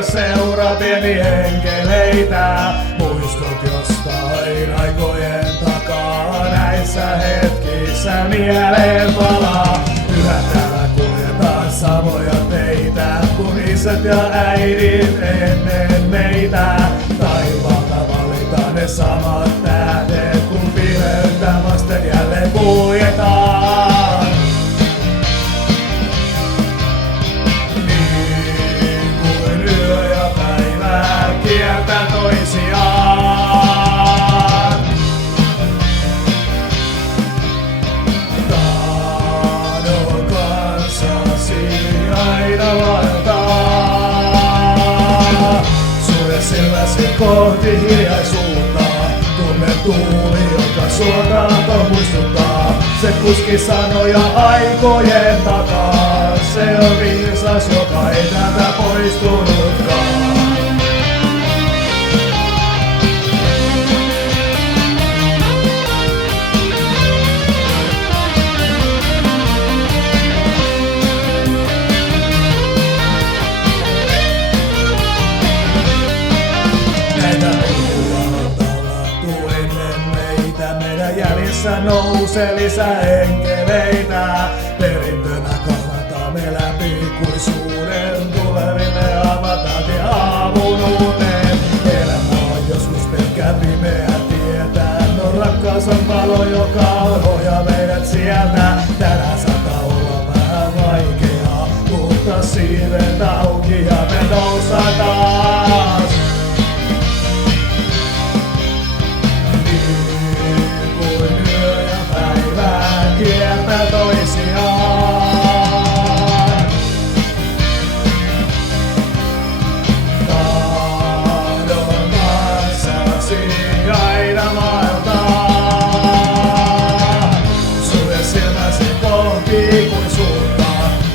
ja seuraa pieni enkeleitä. Muistot jostain aikojen takaa, näissä hetkissä mieleen palaa. Yhä täällä kuljetaan samoja teitä, kun isät ja äidit ennen meitä. Taivaalta valitaan ne samat tähdet, kun pimeyttä vasten jälleen kuljetaan. Niin kuin yö ja päivä kiertää toisiaan. Tahdon kanssasi aina vaeltaa. Sulje silmäsi kohti hiljaisuutta. Tunne tuuli, joka sua tahtoo muistuttaa. Se kuski sanoja aikojen takaa. Se on viisas, joka ei täältä poistunutkaan. Jäljissä nousee lisää enkeleitä. Perintönä kannataan me läpi ikuisuuden. Tuleville avataan tie aamun unen. Elämä on joskus pelkkä pimeä tietä. No rakkaus on valo, joka ohjaa meidät sieltä. Tänään saattaa olla vähän vaikeaa, mutta siivet auki ja me noustaan taas. Kiertää toisiaan. Tahdon kanssasi aina vaeltaa. Sulje silmäsi kohti ikuisuutta.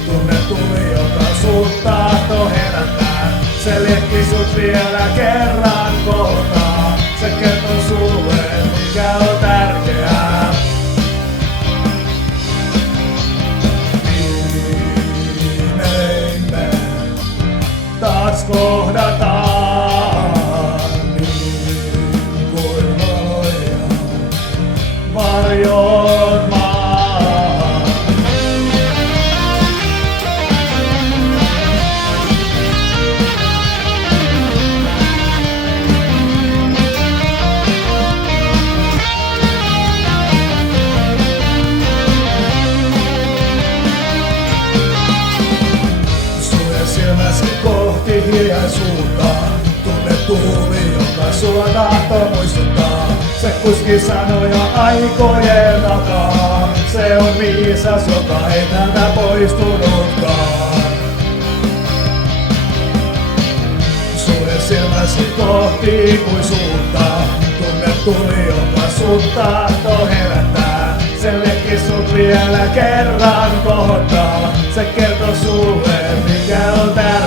Tunne tuli, joka sut tahtoo herättää. Se liekki sut vielä kerran kohtaa. Se kertoo sulle, mikä on tärkeää. Taas kohdataan niin kuin valoja varjon maan. Sulje silmäsi kohti hiljaisuutta. Tunne tuuli, joka sua tahtoo muistuttaa. Se kuski sanoja aikojen takaa. Se on viisas, joka ei täältä poistunutkaan. Sulje silmäsi kohti ikuisuutta. Tunne tuli, joka sut tahtoo herättää. Se leikki sut vielä kerran kohtaa. Se kertoo sulle, mikä on tärkeää.